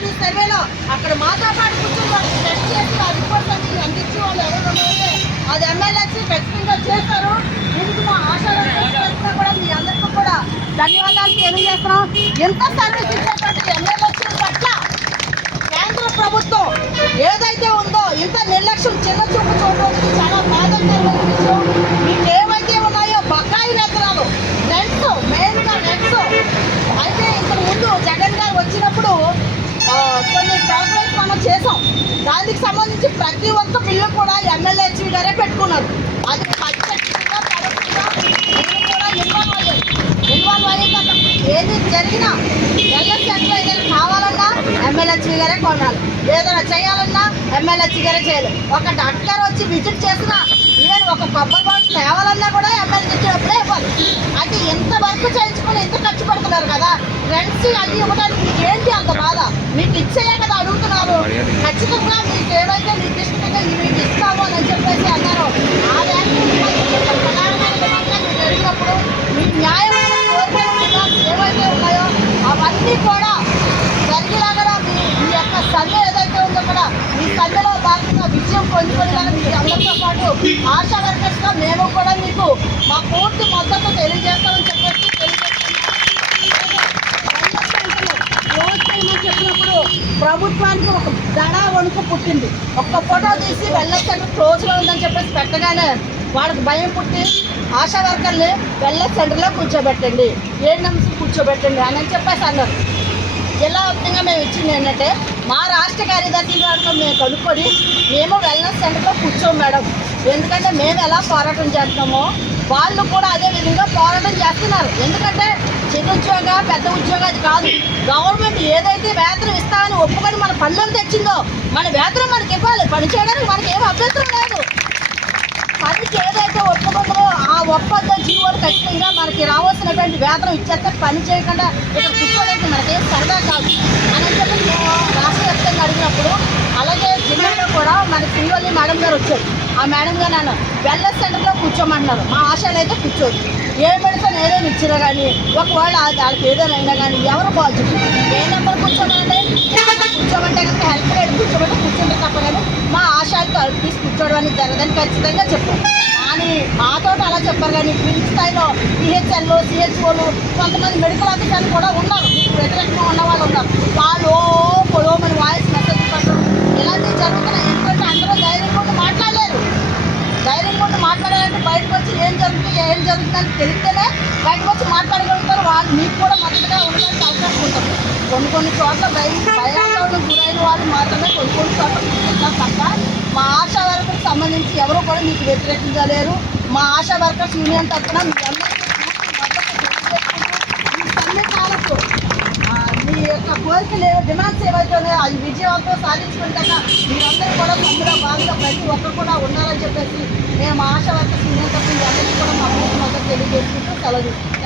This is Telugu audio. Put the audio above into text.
సిటీ సర్వేలో అక్కడ మాతో పాటు కూర్చొని వాళ్ళు టెస్ట్ చేసి ఆ రిపోర్ట్స్ అన్ని అందించి వాళ్ళు ఎవరు ఉన్నారో అది ఎమ్మెల్యేసి ఖచ్చితంగా చేస్తారు దీనికి మా ఆశాలు కూడా మీ అందరికీ కూడా ధన్యవాదాలు తెలియజేస్తున్నాం. ఎంత సర్వీస్ ఇచ్చేటువంటి ఎమ్మెల్యేస్ పట్ల కేంద్ర ప్రభుత్వం ఏదైతే ఉందో ఇంత నిర్లక్ష్యం చిన్న చూపు చూడడానికి చాలా బాధాకరమైన విషయం. దానికి సంబంధించి ప్రతి ఒక్క బిల్లు కూడా ఎమ్మెల్యేహెచ్వి గారే పెట్టుకున్నారు. అది కూడా ఇన్వాల్వ్ అయ్యాను ఏది జరిగినా ఎల్ఎస్ సెంటర్ ఏదైనా కావాలన్నా ఎమ్మెల్యేహెచ్వి గారే కొనాలి. ఏదైనా చేయాలన్నా ఎమ్మెల్యేహెచ్వి గారే చేయాలి. ఒక డాక్టర్ వచ్చి విజిట్ చేసినా ఒక కొబ్బరి బాండ్ తేవాలన్నా కూడా ఎమ్మెల్యే ఇచ్చినప్పుడే ఇవ్వాలి. అయితే ఎంత వర్క్ చేయించుకొని ఎంత ఖర్చు పెడుతున్నారు కదా? ఫ్రెండ్స్ అన్ని ఇవ్వడానికి మీకు ఏంటి అంత బాధ? మీకు ఇచ్చేయే కదా అడుగుతున్నారు. ఖచ్చితంగా మీకు ఏవైతే మీకు మీకు ఇస్తాము అని చెప్పేసి అన్నారు ఆ వ్యాఖ్యలు ప్రధానమైన విధంగా మీరు అడిగినప్పుడు మీ న్యాయమైన కోరికలు డిమాండ్స్ ఏవైతే ఉన్నాయో అవన్నీ కూడా జరిగేలాగా మీ మీ యొక్క సమ్మె ఏదైతే ఉందో కూడా మీ సమ్మెలో భాగంగా విజయం పొందుకోవడానికి మీ అందరితో పాటు ఆశా వర్కర్స్గా మేము కూడా మీకు మా పూర్తి మద్దతు తెలియజేస్తామని చెప్పేసి తెలియజేస్తున్నాం. చెప్పినప్పుడు ప్రభుత్వానికి ఒక దడ వణుకు పుట్టింది. ఒక్క ఫోటో తీసి వెల్నెస్ సెంటర్ క్లోజ్లో ఉందని చెప్పేసి పెట్టగానే వాళ్ళకి భయం పుట్టి ఆశా వర్కర్ని వెళ్ళ సెంటర్లో కూర్చోబెట్టండి. ఏ నిమిషం కూర్చోబెట్టండి అని చెప్పేసి అన్నారు. జిల్లా వ్యాప్తంగా మేము ఇచ్చింది ఏంటంటే మా రాష్ట్ర కార్యదర్శి గారితో మేము కనుక్కొని మేము వెల్నెస్ సెంటర్లో కూర్చోం మేడం. ఎందుకంటే మేము ఎలా పోరాటం చేస్తున్నామో వాళ్ళు కూడా అదే విధంగా పోరాటం చేస్తున్నారు. ఎందుకంటే చిన్న ఉద్యోగ పెద్ద ఉద్యోగం అది కాదు. గవర్నమెంట్ ఏదైతే వేతనం ఇస్తామని ఒప్పుకొని మన పనులను తెచ్చిందో మన వేతనం మనకి ఇవ్వాలి. పని చేయడానికి మనకి ఏం అభ్యంతరం లేదు. పనికి ఏదైతే ఒప్పుకుందో ఆ ఒప్పంద జీవోలు ఖచ్చితంగా మనకి రావాల్సినటువంటి వేతనం ఇచ్చేస్తే పని చేయకుండా ఇక్కడ కూర్చోడానికి మనకేం సరదా కాదు. అని చెప్పి మేము అడిగినప్పుడు అలాగే జిల్లాలో కూడా మన సింగోలి మేడం గారు వచ్చారు. ఆ మేడం గారు నన్ను వెల్నెస్ సెంటర్లో కూర్చోమంటున్నారు మా ఆశలు అయితే కూర్చోదు. ఏ మెడిసిన్ ఏదైనా ఇచ్చినా కానీ ఒకవేళ వాళ్ళకి ఏదైనా అయినా కానీ ఎవరు బాధ్యత ఏ నెంబర్ కూర్చోమంటే కూర్చోమంటే కనుక హెల్ప్ రేట్ కూర్చోమంటే కూర్చుంటే తప్ప కానీ మా ఆశయాలతో తీసి కూర్చోవడం అనేది జరగదని ఖచ్చితంగా చెప్పారు. కానీ మాతో అలా చెప్పారు కానీ ఫీల్డ్ స్థాయిలో పిహెచ్ఎల్ సిహెచ్ఓలు కొంతమంది మెడికల్ ఆఫీసర్లు కూడా ఉన్నారు. వ్యతిరేకంగా మాట్లాడాలంటే బయటకు వచ్చి ఏం జరుగుతుంది ఏం జరుగుతుందని తెలిస్తేనే బయటకు వచ్చి మాట్లాడగలుగుతారు. వాళ్ళు మీకు కూడా మద్దతుగా ఉండడానికి అవకాశం ఉంటుంది. కొన్ని కొన్ని చోట్ల భయం భయాందోళనకు గురైన వాళ్ళు మాత్రమే కొన్ని కొన్ని చోట్ల కూర్చుంటారు తప్ప మా ఆశా వర్కర్కి సంబంధించి ఎవరు కూడా మీకు వ్యతిరేకించలేరు మా ఆశా వర్కర్స్ యూనియన్ తరఫున మీ అందరికీ పూర్తి మద్దతు తెలియజేసుకుంటూ ఈ సమ్మె కాలకు ఆ, మీ యొక్క కోరికలు ఏవో డిమాండ్స్ ఏవైతే ఉన్నాయో అది విజయవంతం సాధించుకుంటాక మీరందరూ కూడా అందులో భాగంగా ప్రతి ఒక్కరు కూడా ఉండాలని చెప్పేసి మేము ఆశ వర్కర్స్ యూనియన్ అందరికీ కూడా మా పూర్తి మద్దతు తెలియజేసుకుంటూ సెలవు తీసుకుంటాం